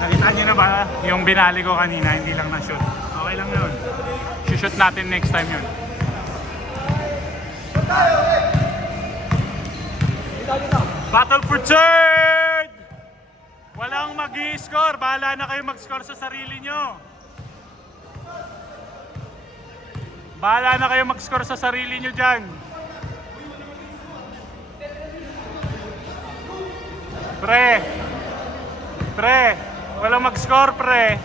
Nakita niyo na ba yung binali ko kanina, hindi lang na-shoot. Okay lang yun. Shoot natin next time yun. Battle for third! Walang mag-i-score. Bahala na kayo mag-score sa sarili nyo. Bahala na kayo mag-score sa sarili nyo dyan. Pre, walang mag-score, pre.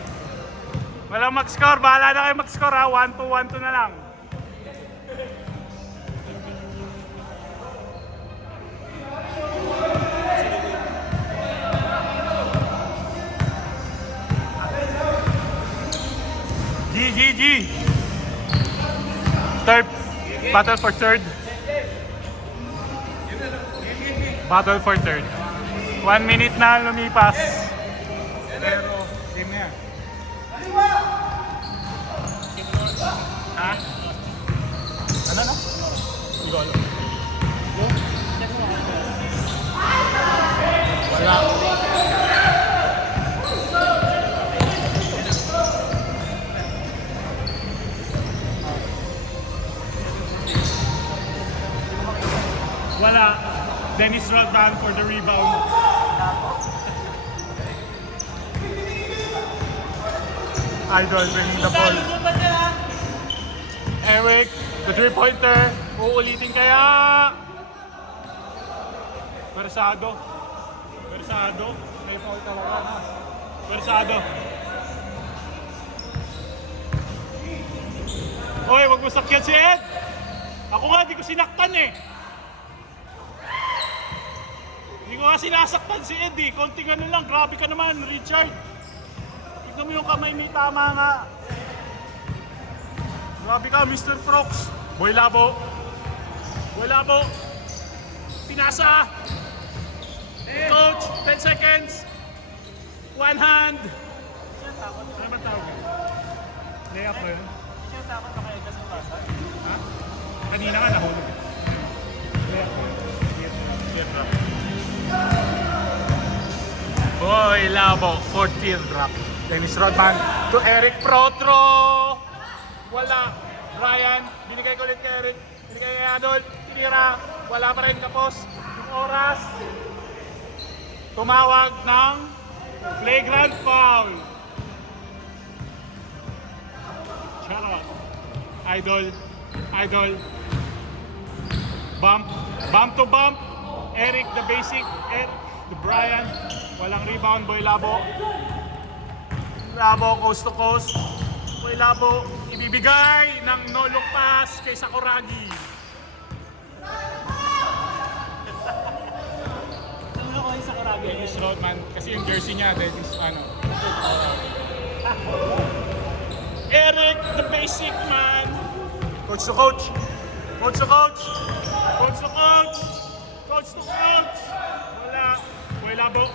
Walang mag-score, bahala na kayo mag-score ha. 1-2, 1-2 na lang. G. Third. Battle for third. Battle for third. 1 minute na lumipas. Pero, game na yan. Ha? Ano na? Golo. Wala. Wala. Dennis Rodman for the rebound. Idol bringing the ball. Eric, the three-pointer. Uulitin kaya. Versado. May foul talaga na. Versado. Hoy, wag mo sakyan si Ed. Ako nga, di ko sinaktan eh. Hindi ko nga sinasaktan si Ed eh. Konting ano lang, grabe ka naman, Richard. Tignan mo yung kamay, may tama nga. Grabe ka, Mr. Prox. Boy Labo. Pinasa. Coach, 10 seconds. One hand. Ano ba tawag yun? Layup ba yun? Siya takot na kayo kasi pasa. Ha? Kanina nga nahulog. Layup ba yun? Teardrop. Boy Labo, 14th drop. Dennis Rodman to Eric Protro. Wala. Brian, binigay ko ulit kay Eric. Binigay kay Adol. Tinira. Wala pa rin kapos. Yung oras. Tumawag ng flagrant foul. Charot. Idol. Bump to bump. Eric, the basic. Eric, the Brian. Walang rebound. Boy Labo, coast to coast. Boy Labo, ibibigay ng no-look pass kay Sakuragi. Ano ko yung sa Karagi? Dennis Rodman, kasi yung jersey niya, Dennis, Eric, the basic man. Coach to coach. Wala. Boy Labo.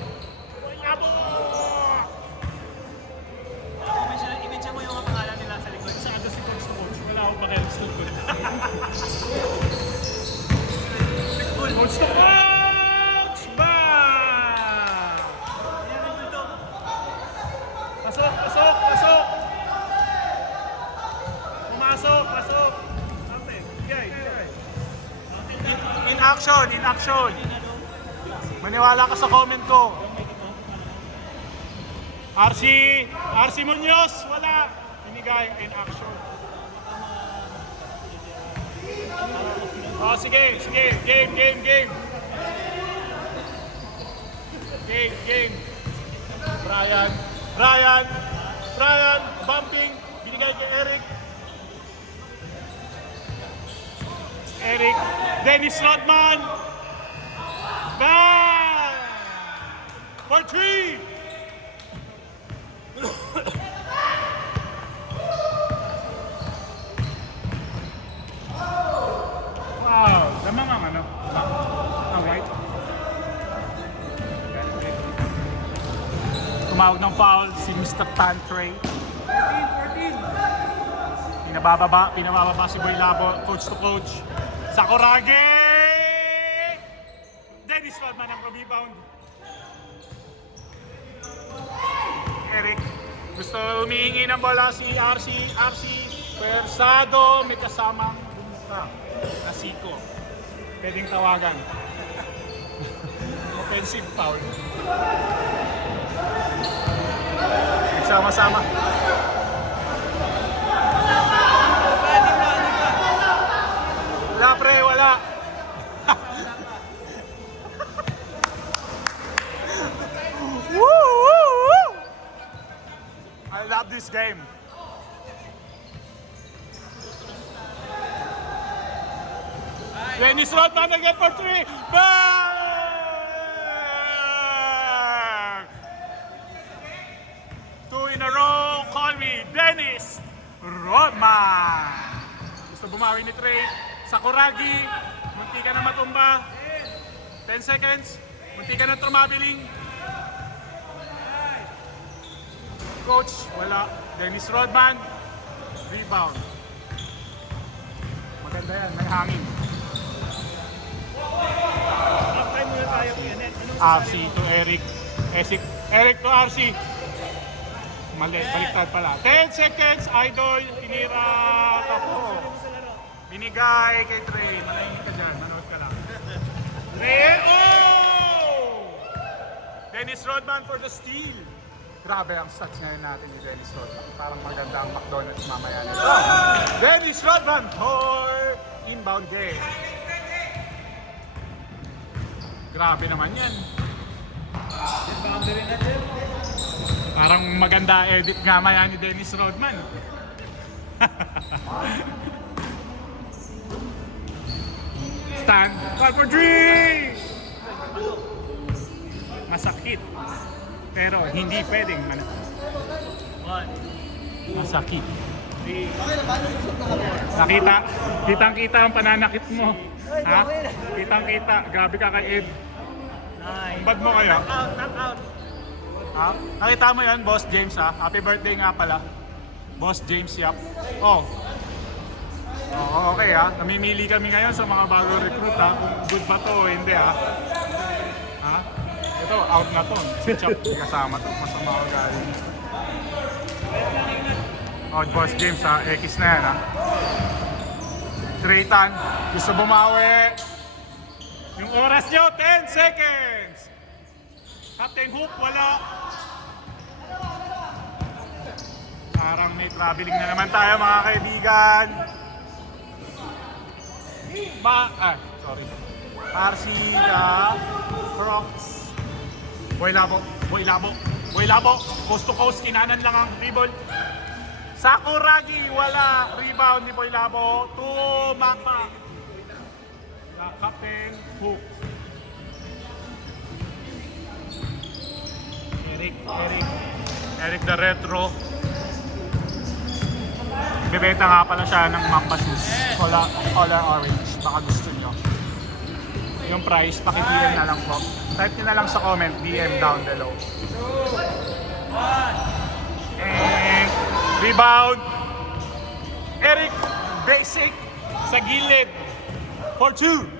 I-mention mo yung mga pangalan nila sa likod. Saan si coach to coach? Wala akong pakialam sa likod. Coach to coach! Bang! Pasok! Pumasok! Ate, yay. In action! Maniwala ka sa comment ko. RC Munoz, wala. Binigay in action. Oh, sige. Game. Brian, bumping. Binigay kay Eric. Dennis Rodman. Bang! For 3! Wow! Lamang ang ano? Ang white. Tumawag ng foul si Mr. Tantre. 14. Pinabababa si Boy Labo, coach to coach. Sakuragi! Dennis Rodman ang rebound. Gusto humihingi ng bola si RC. Persado, may kasamang bumuka na Siko. Pwedeng tawagan. Offensive foul. Sama-sama. Wala pre, wala. Woo, woo, woo. I love this game. Dennis Rodman again for 3. Bang! 2 in a row. Call me Dennis Rodman. Gusto bumawi ni Trey. Sakuragi. Munti ka na matumba. 10 seconds. Munti ka na trumabiling. Coach, wala. Dennis Rodman. Rebound. Maganda yan. May hangin. Half-time muna tayo, Kenneth. Anong RC to Eric. Eric to RC. Mali, baliktad pala. 10 seconds, idol, tinira, tapo. Binigay kay Trey. Manahimik ka dyan, manood ka lang. Trey, oh! Dennis Rodman for the steal. Grabe ang stats ngayon natin ni Dennis Rodman. Parang maganda ang McDonald's mamaya nito. Dennis Rodman for inbound game. Grabe naman yan. boundary na din? Parang maganda edit nga maya ni Dennis Rodman. Stand, call for three! Masakit. Pero hindi pwedeng One. masakit. Three. Kitang-kita ang pananakit mo. Ha? Kitang-kita. Grabe ka kay Ed. Nine. Bad mo kaya? Knock out. Ha? Nakita mo yan, Boss James ha? Happy birthday nga pala. Boss James Yap. Oh. Oo, okay ha. Namimili kami ngayon sa mga bagong recruit ha. Kung good ba to o hindi ha. Ha? Ito, out na to. Si Chap, kasama to. Masama ko galing. Oh, Boss James ha. X na yan ha. Treytan, gusto bumawi. Yung oras nyo, 10 seconds. Captain Hook, wala. Parang may traveling na naman tayo mga kaibigan. Sorry. Arcida, Crocs. Boy Labo. Coast to coast, kinanan lang ang dribble. Sakuragi, wala. Rebound ni Boy Labo. Tumapa. Captain Hook. Eric the Retro. Bibenta nga pala siya ng Mamba shoes. Color orange. Baka gusto nyo. Yung price, paki-DM na lang po. Type nyo na lang sa comment, DM down below. And rebound. Eric, basic sa gilid. For 2.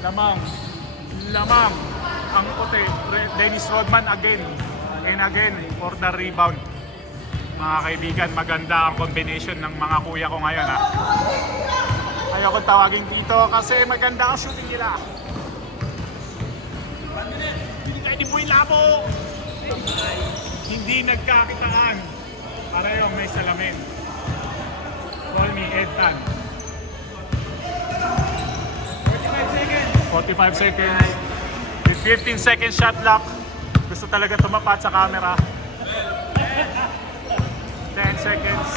Lamang ang puti. Dennis Rodman again and again for the rebound. Mga kaibigan, maganda ang combination ng mga kuya ko ngayon ha. Ayoko tawagin dito kasi maganda ang shooting nila. Binigay ni Boy Labo. Hindi nagkakitaan. Pareho may salamin. Call me Ed Tan. 45 seconds. With 15 seconds shot clock. Gusto talaga tumapat sa camera. 10 seconds.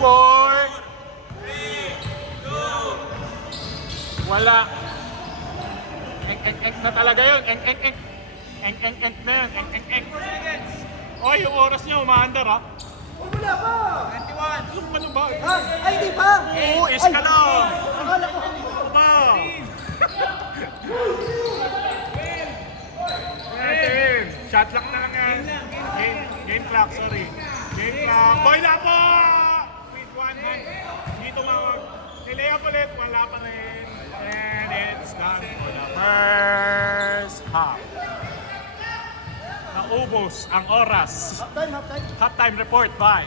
4. 3, 2. Wala. Eng na talaga yun. Eng na yun. Eng. Oy, yung oras niya umaandar ha. Oh, wala pa! 21. Yung ano ba? Ay, di pa! Oo, is ka lang. Akala ko. Ano ba? Shot lock na lang yan. Game clock, sorry. Game clock. Boy Labo! With 1 hand. Hindi tumawag. Nilay up ulit, wala pa rin. And it's the Rodman for the first half. Naubos ang oras. Halftime, halftime. Halftime report by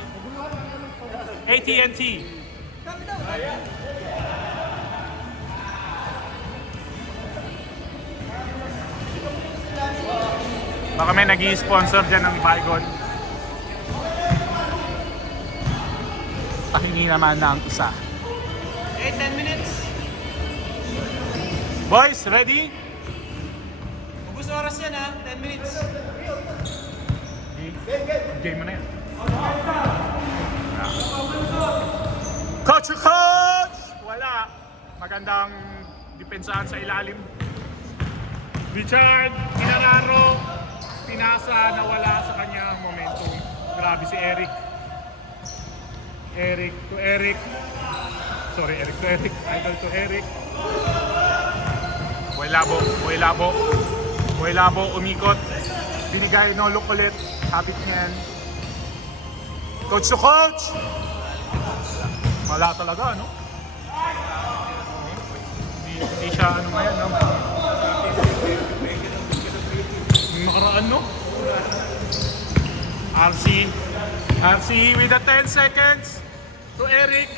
AT&T. Baka may nag-i-sponsor dyan ng Baygon. Pahingi naman na ang isa. 10 minutes. Boys, ready? Ubus oras yan ha. 10 minutes. Game mo na yan. Coach! Wala. Magandang depensahan sa ilalim. Richard, Inangaro, pinasa, nawala sa kanyang momentum. Grabe si Eric. Eric to Eric. Sorry, Eric to Eric. Idol to Eric. Boy Labo, umikot. Binigay, no look ulit. Habit niyan. Coach to coach! Wala talaga, no? Hindi siya, ano nga yan, no? Nakaraan, no? RC with the 10 seconds to Eric,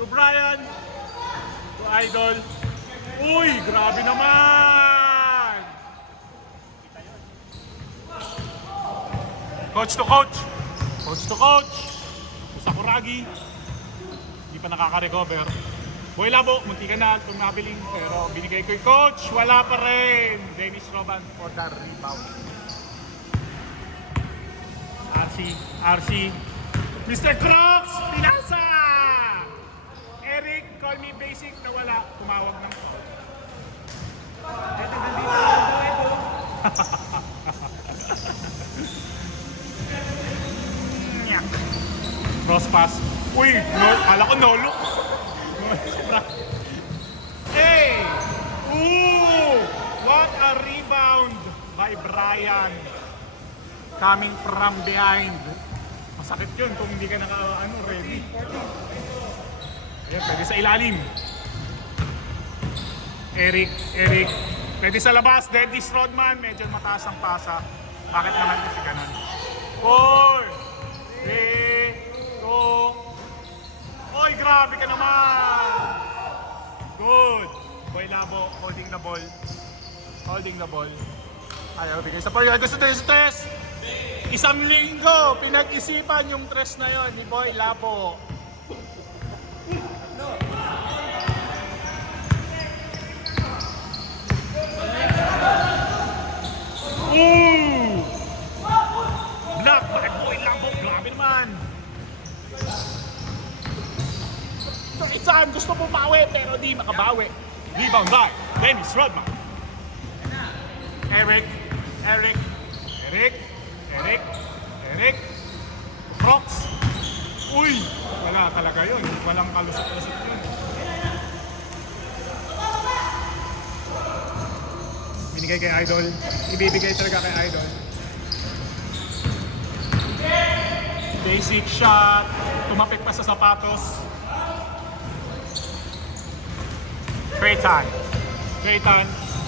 to Brian, to Idol. Uy, grabe naman! Coach to coach. To Sakuragi. Hindi pa nakaka-recover. Boy Labo, munti ka na itong nabiling. Pero binigay ko yung coach, wala pa rin. Dennis Roban for the rebound. RC. Mr. Crocs, pinasa! Eric, call me basic, nawala. Tumawag ng... Cross pass. Uy, kala ko no look. Hey! Ooh! What a rebound by Brian. Coming from behind. Masakit yun kung hindi ka ready. Ayan, pwede sa ilalim. Eric. Pwede sa labas. Dennis Rodman. Medyo mataas ang pasa. Bakit naman kasi ganun? 4, 3, 2. Oy, grabe ka naman! Good! Boy Labo, holding the ball. Ayaw bigay sa payo. Gusto test! Isang linggo, pinag-isipan yung tres na yon ni Boy Labo. Ooh! Block by Boy Labo, grabe naman. Isaan gusto mo bawi pero di makabawi. Rebound by Dennis Rodman. Eric. Crocs. Uy! Wala talaga yun. Walang kalusot-lusot yun. Binigay kay Idol. Ibibigay talaga kay Idol. Basic shot. Tumapik pa sa sapatos. Creighton.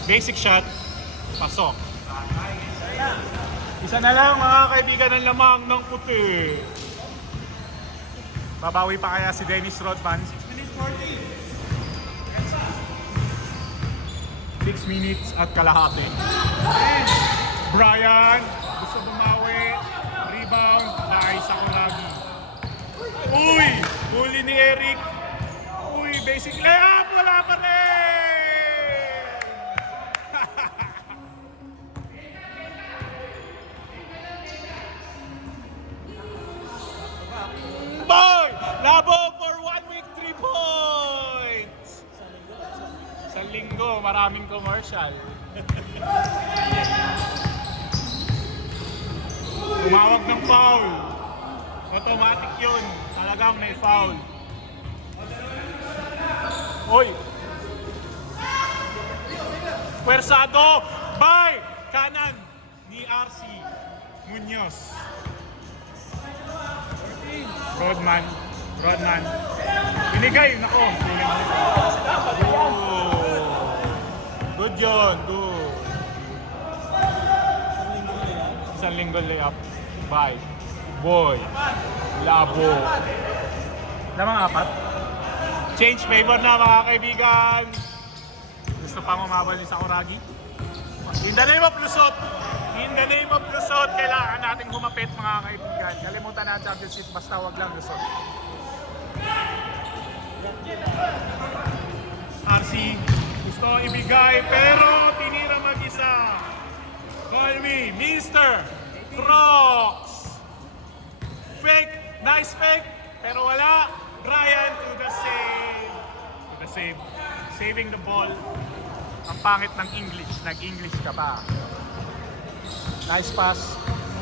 Basic shot. Pasok. Isa na lang mga kaibigan ng lamang ng puti. Babawi pa kaya si Dennis Rodman? 6 minutes at kalahati. Brian, gusto bumawi. Rebound, dahil sa Sakuragi. Uy! Huli ni Eric. Uy, basic layup! Wala pa rin! Boy! Labo for 1 week, 3 points! Sa linggo, maraming commercial. Tumawag ng foul. Automatic yun. Talagang may foul. Oy! Pwersado by kanan ni RC Munoz. Rodman. Binigay. Nako. single layup by Boy Labo. Lamang apat. Change favor na mga kaibigan. Gusto pang umabal ni Sakuragi. In the name of Lusot, kailangan nating humapit mga kaibigan. Kalimutan na ang championship, basta wag lang Lusot. RC, gusto ibigay, pero tinira mag-isa. Call me Mr. Crocs. Fake, nice fake, pero wala. Brian to the save. Saving the ball. Ang pangit ng English, nag-English ka pa. Nice pass.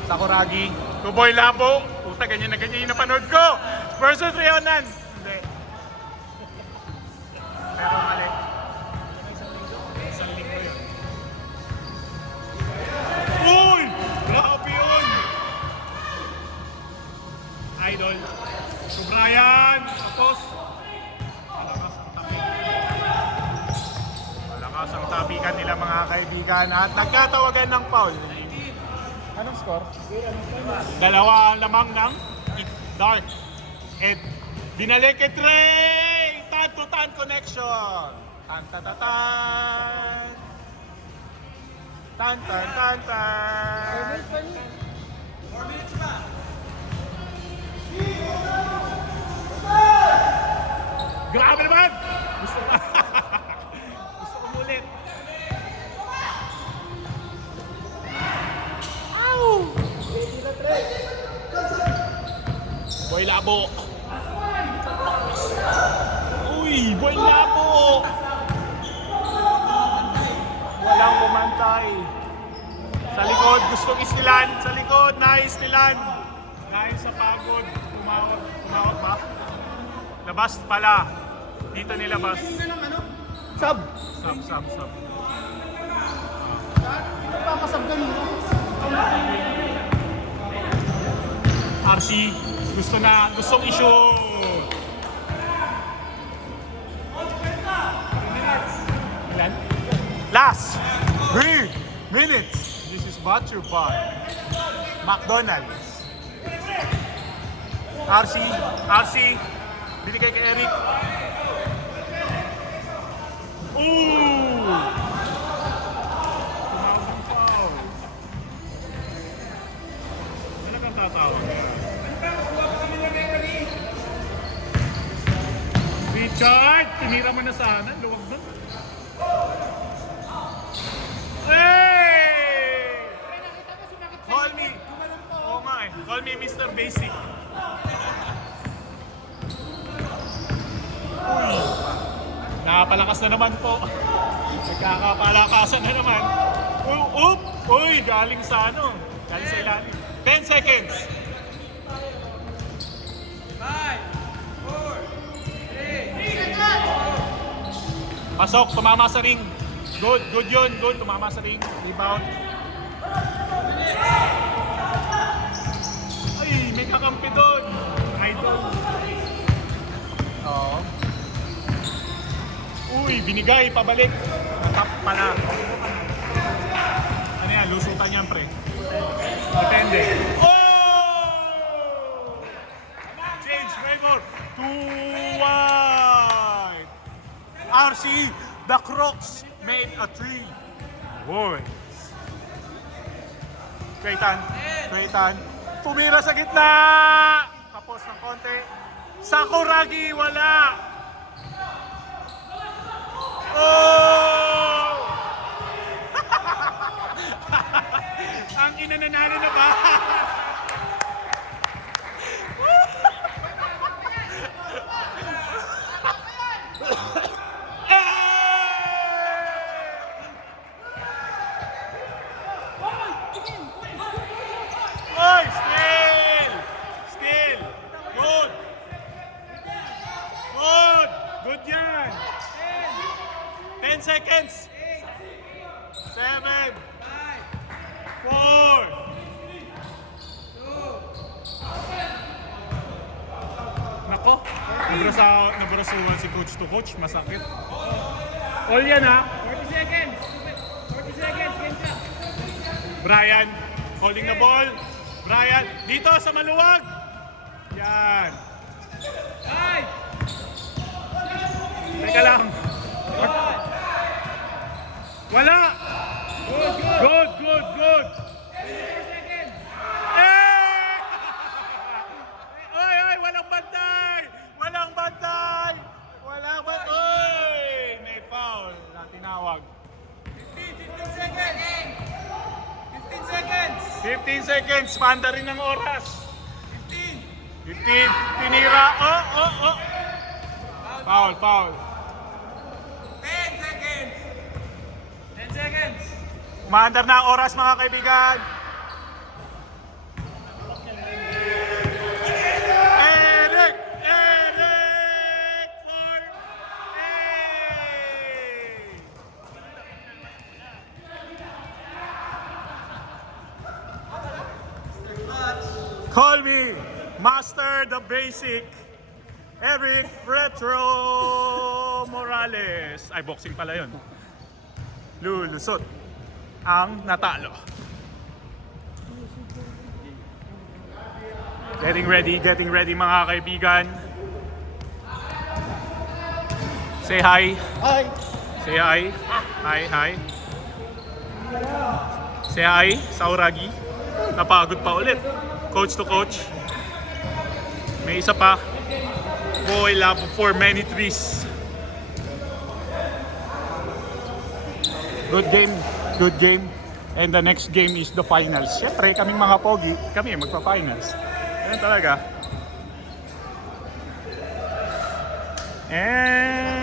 Sakuragi. Tuboy Labo. Puta, ganyan na ganyan yung napanood ko. Versus Rionan. Hindi. Pero mali. Isang linggo yun. Uy! Grabe yun! Idol. So Brian. Tapos. Malakas ang tapikan nila mga kaibigan. At nagkatawagan ng foul. Anong score? Dalawa ang lamang ng Dark. At binalik kay Trey! Tan-to-tan connection! Tan-ta-ta-tan! Tan-tan-tan-tan! 4 minutes pa. Grabe naman! Gusto ko gusto ko ulit. Boy Labo. Uy, Boy Labo. Walang pumantay. Sa likod, gustong istilan. Sa likod, naistilan. Dahil sa pagod, tumawag ba? Labas pala. Dito nilabas. Sub. Sub. Papasab ganun. RC, gustong i-shoot. Ilan? Last 3 minutes. This is brought to you by McDonald's. RC, binigay kay Eric. Ooh! Tumawag ng foul. Talagang tatawag. Richard, tinira mo na sana. Luwag doon. Hey! Call me. Oo nga eh. Call me Mr. Basic. Uy! Nakapalakas na naman po. Nagkakapalakasan na naman. Oop! Uy! Galing sa ano? Galing sa ilalim. 10 seconds. 5, 4, 3. Pasok, tumama sa ring. Good yun, good. Tumama sa ring. Rebound. Ay, may kakampi doon. Idol. Oo. Uy, binigay, pabalik. Natap pala. Ano yan, lusutan yan, pre. Depende. Oh! Change favor. 2 wide. RC, the Crocs made a 3. Boys. Treytan. Tumira sa gitna. Tapos ng konti. Sakuragi, wala. Oh! Ang inananalo na ba? Oy, still. Good yan. 10 seconds. 7, 4. Nako, nabrasuhan si coach to coach, masakit. All yan ha. 40 seconds. 40 seconds. Game clock. Brian, holding the ball. Brian, dito sa maluwag. Yan. Teka lang. Wala. Good. Eh! Oy, walang bantay. Oy, may foul na tinawag. 15 seconds! 15 seconds! 15 seconds, panda rin ng oras. 15! 15, tinira. Oh. Foul. 10 seconds! 10 seconds! Umaandar na ang oras mga kaibigan. Eric for Call me Master the Basic Eric Retro Morales. Ay, boxing pala yun. Lulusot ang natalo. Getting ready mga kaibigan. Say hi. Hi. Say hi. Hi. Say hi sa Uragi. Napagod pa ulit. Coach to coach. May isa pa. Boy love for many trees. Good game. And the next game is the finals. Siyempre, kaming mga pogi, kami magpa-finals. Ganun talaga. And